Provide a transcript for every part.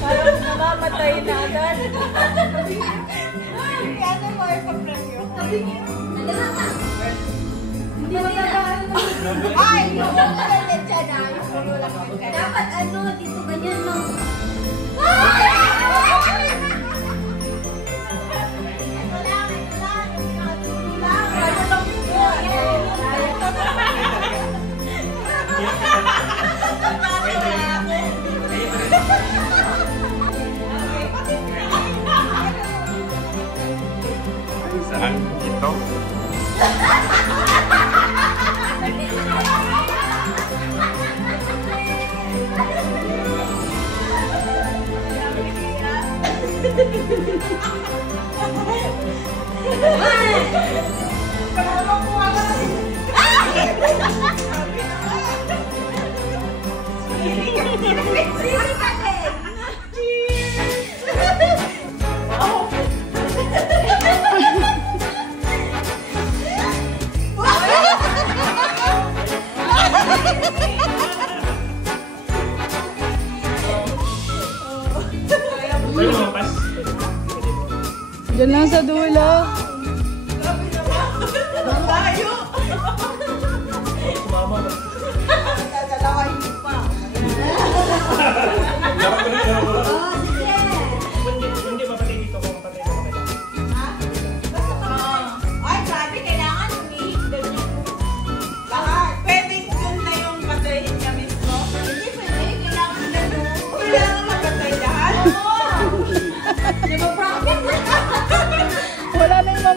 Parang namamatay na agad. Ano mo ay pag-premyo? Hindi mo na ay, yung ulit dyan na. Dapat ano, dito ganyan no. Saan ito? Diyan lang sa dulo. Ang layo! Dadalawin mo pa. Hindi mapatay dito kung mapatay ko kapila. Ay, sabi, kailangan umihigdal niyo. Pwedeng dun na yung patayin niya mismo? Hindi pwede, kailangan na dun. Kailangan mapatay lahat? Di ba, profit? Wala na yung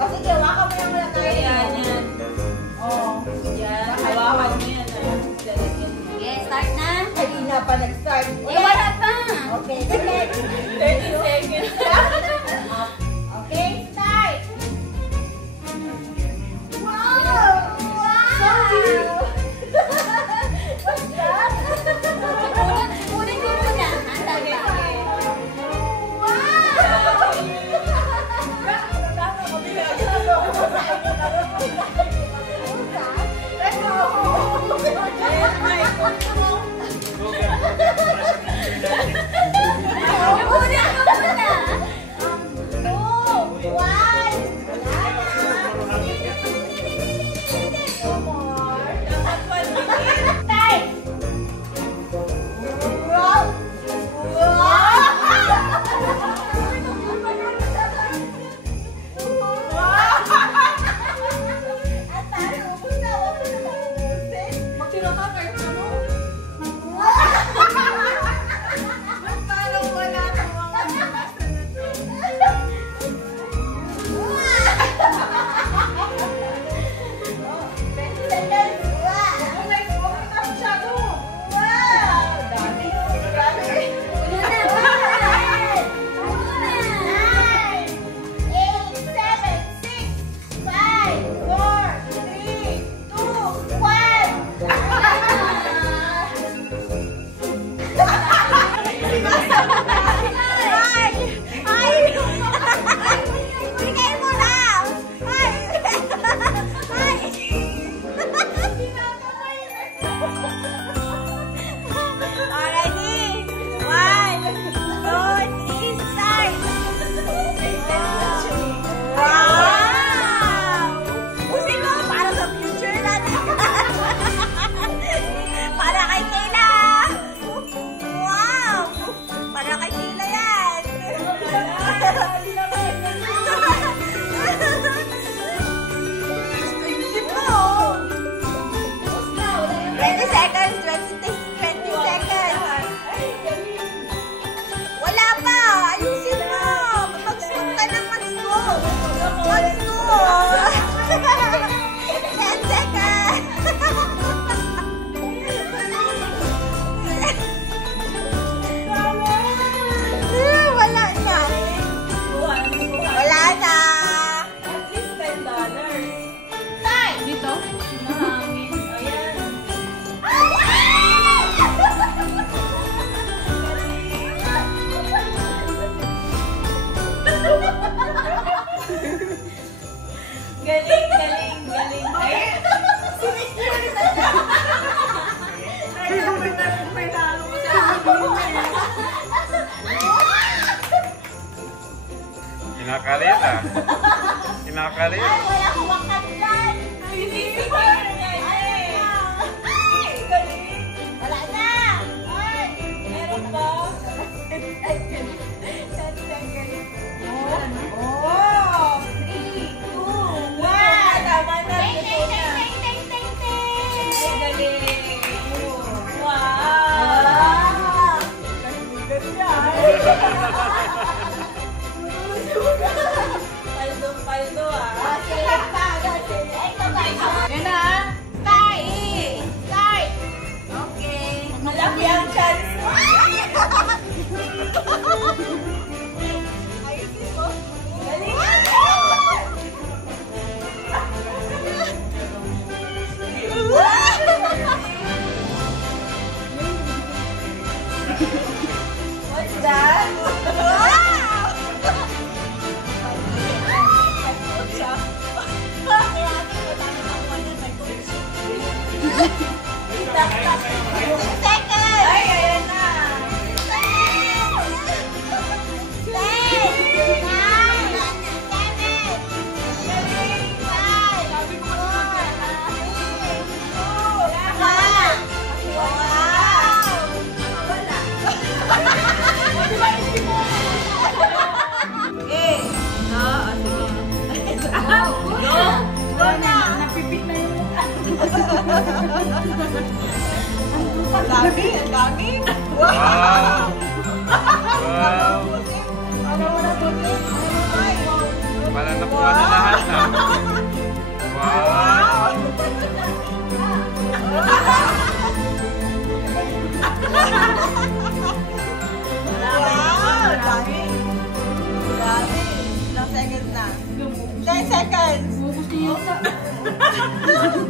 O sige, waka mo yung muna tayo. Ayan, yan. Oo. Yan, hawakan mo yan. Sige, start na. Kanina pa nag-start. Eh, wala pa. Okay, sige. 30 seconds. Okay, start! Wow! Wow! What's that? Ulit ko muna. Sige. Kinakalit ah. Kinakalit. Ay, wala akong wakat dyan. Ay, galing. Wala na. Ay, meron pa. Oh, 3, 2, 1. Tama na. Galing. Wow. Paldo ah. Select pa. Yan na. Start. Okay. Malaki ang chance. Ayusin mo. Galing. What's that? Ay, ayan na. 10, 9, 8, 7, 6, 5, 4, 3, 2, 1. Napipit na yung mukha. Ang dami. Wow! Wow! Pala na po na lahat na. seconds.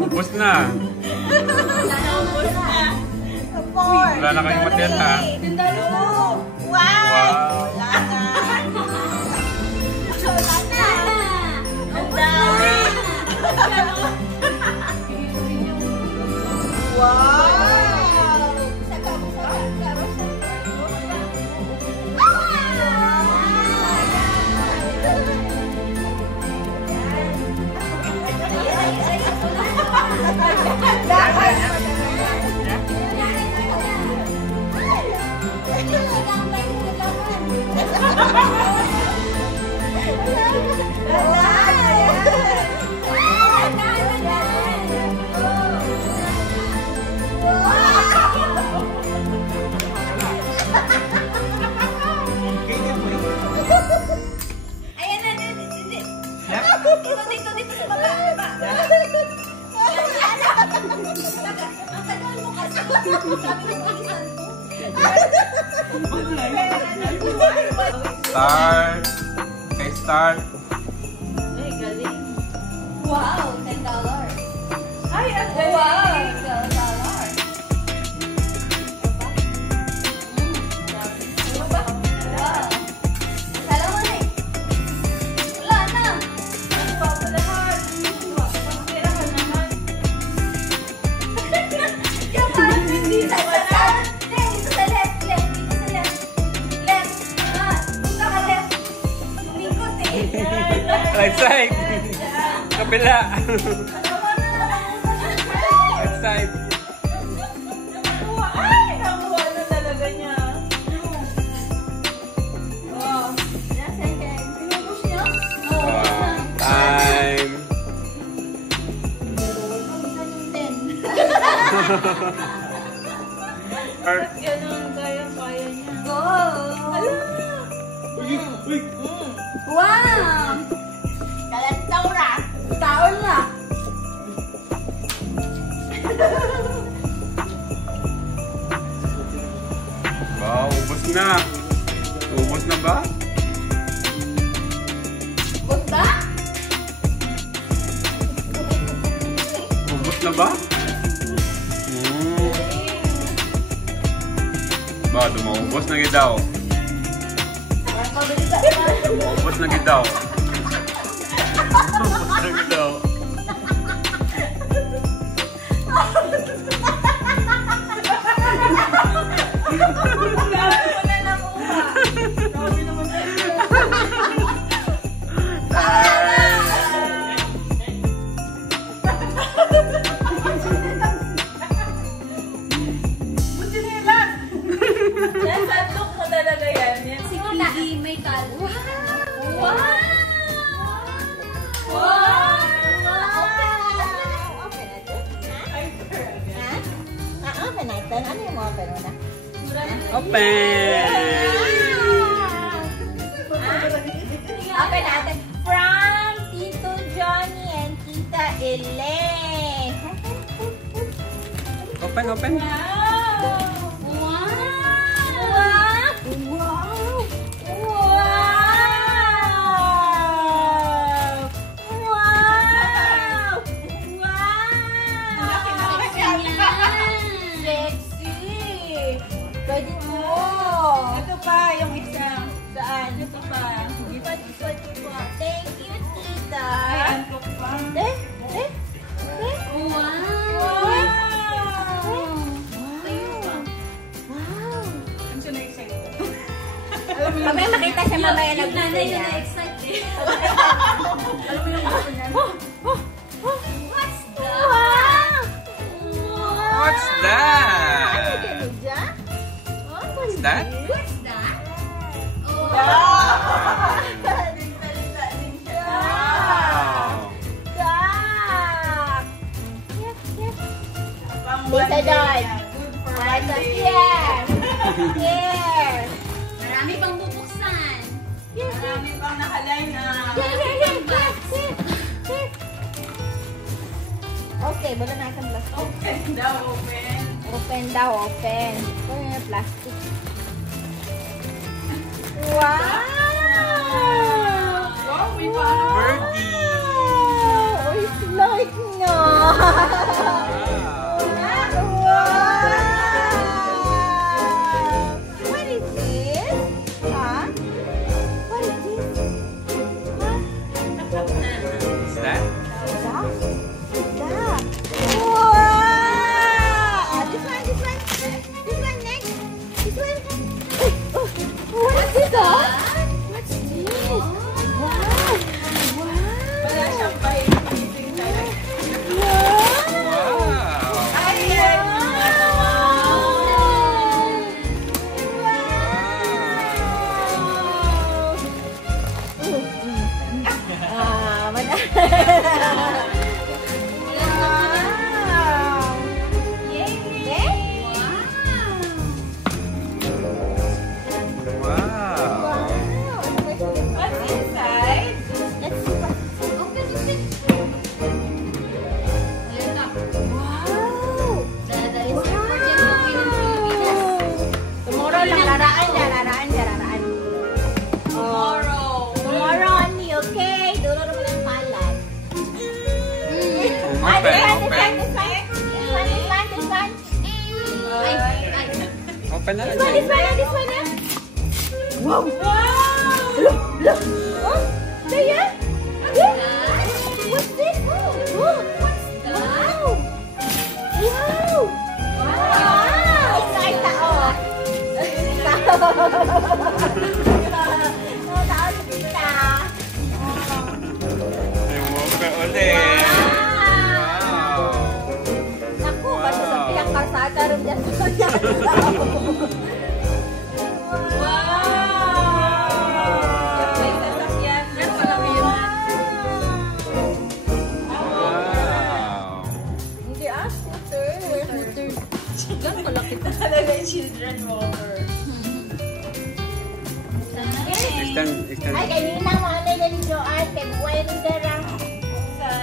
Ubus na. Ubus na. 4. Wala na kayong matira. 2. 1. Wow. Wala na. Wala na. Ang dami. Wow. Dito sa baba. Ang tagal mo kasi. Sabi ko palisan ko. Start. Okay, start. Ay, galing. Wow, $10. Ay, ang Wow, galing. $12. Wow. Kala mo na eh. Wala na. Ang papalahan. Pagkirahan naman. Kapag hindi sa left. Dito sa left. Dito sa left. Left. Punta ka left. Likot eh. Right side. Kabila. Right side. Ay, nakuha na talaga niya. Oh. Tinubos niya? Time. Start. Ganun, kaya-kaya niya. Go! Wow! Talantaura! Taon na! Wow, ubos na. Ubos na ba? Basta? Ubos na ba? Ba, dumaubos na gid daw. Ubos na gid daw. Ubos na gid daw. Nasa look mo talaga yan. Yan si Piggy may talo. Wow! Wow! Open natin. Ha? Open natin. Ano yung open mo na? Open! Open natin. From Tito Johnny and Tita Elaine. Open, open. Pwede mo. Ito pa, yung isa. Saan? Ito pa. Pwede po. Thank you, Tita. Ay, unlock pa. Ang siya na-excite ko. Mamaya makita siya mamaya nag-video niya. Alam mo yung gusto niya? What's that? What's that? What's that? What's that? Wow. Duck! Yes, yes. Pang Tita one day Dot. yan. Good for one Right day. here. Here. Marami pang bubuksan. Marami pang nakaline na. Okay, wala na akong plastic. Open daw, open. Open daw, open. Ito yung plastic. Wow! Wow, may paano. Birdie. Wow. What's inside? Tomorrow lang, laraan. Tomorrow only, okay? Duro naman ang kalat. Open. This one. Ay. Open na lang This yan. one. Wow! Look. Oh, Daya? What's this? Oh, wow. Excited, oh. Taon sa pista. Open ulit. Wow. Naku, basta sa pilang kalsada rin dyan sa kanya. May sasakyan na palawiran. Wow. Hindi scooter. Gano'n kalaki ito. Talaga yung children walker. Extend. Ay, kanina mo ano yan ni Joanne. Kay buhay rin darang.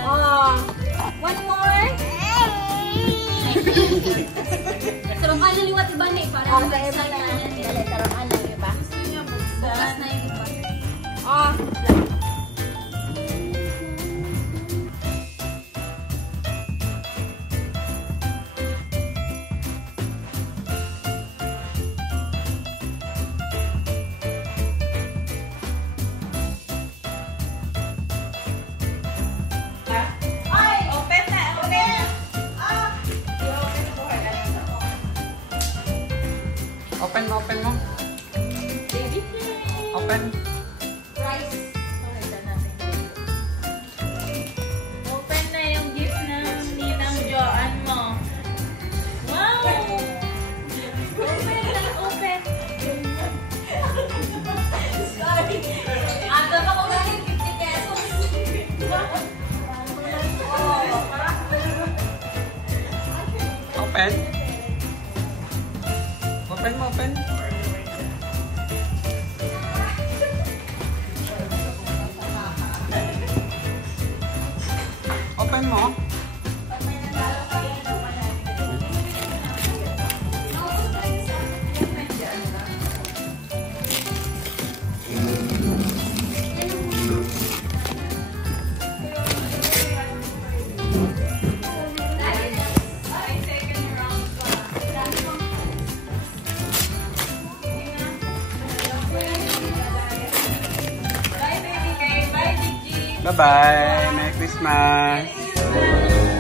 Oh, one more. Sarap ka naliwat iba na eh. Oh, Parang sa iba na. Dali, taruan lang iba. bukas na yung iba. Oh, Ay! Open na! Open mo. Baby Open. rice. Open na yung gift ng Ninang Joanne mo. Wow! Open. Sorry. Ata pa ko galing 50 pesos. Open. Open. Open mo. Bye, baby girl. Bye, Gigi. Bye-bye. Merry Christmas.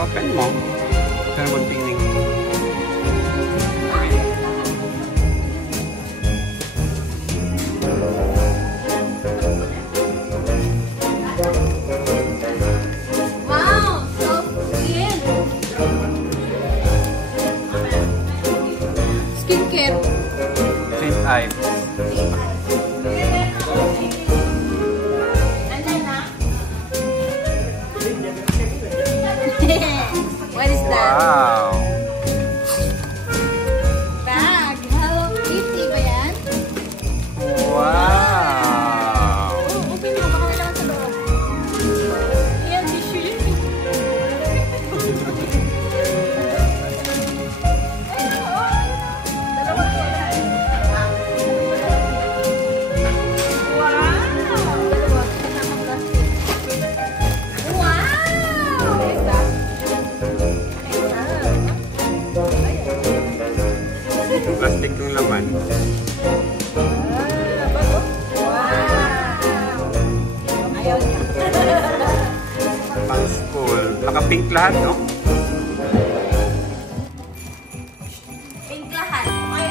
Open mo. Pero magtingning. Wow! So clean! Skincare. Clean eye. what is that? Wow. Bag. Hello Kitty ba yan? Wow. Okay na. Baka wala sa loob. Ayan, tissue yun eh. Wow! Naka-pink lahat, no? Pink lahat. Ay,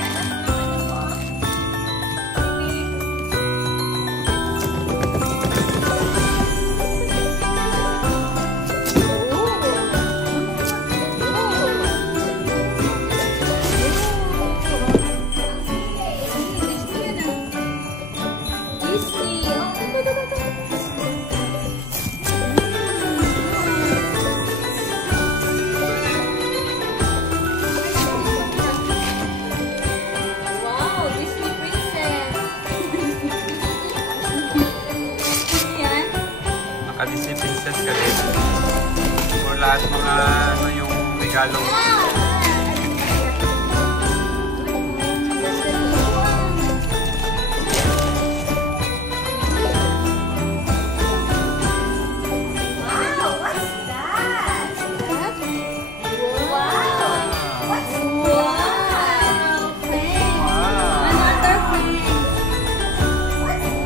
ano naman ito? Wow, Disney princess. Yan. Naka-Disney Princess ka din. So, lahat mga ano yung regalong Wow, what's that? What's Wow, friend. Another friend.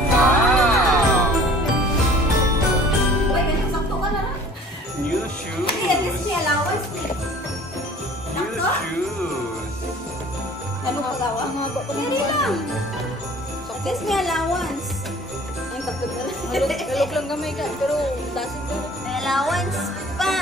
Wow! Wait, may sakto ka na. New Hindi, shoes! at least may allowance. New shoes! Ano pa daw? Pwede lang. At least may allowance. Ang tatlog na lang. Kalog lang gamay ka, pero dasin ko. May allowance pa.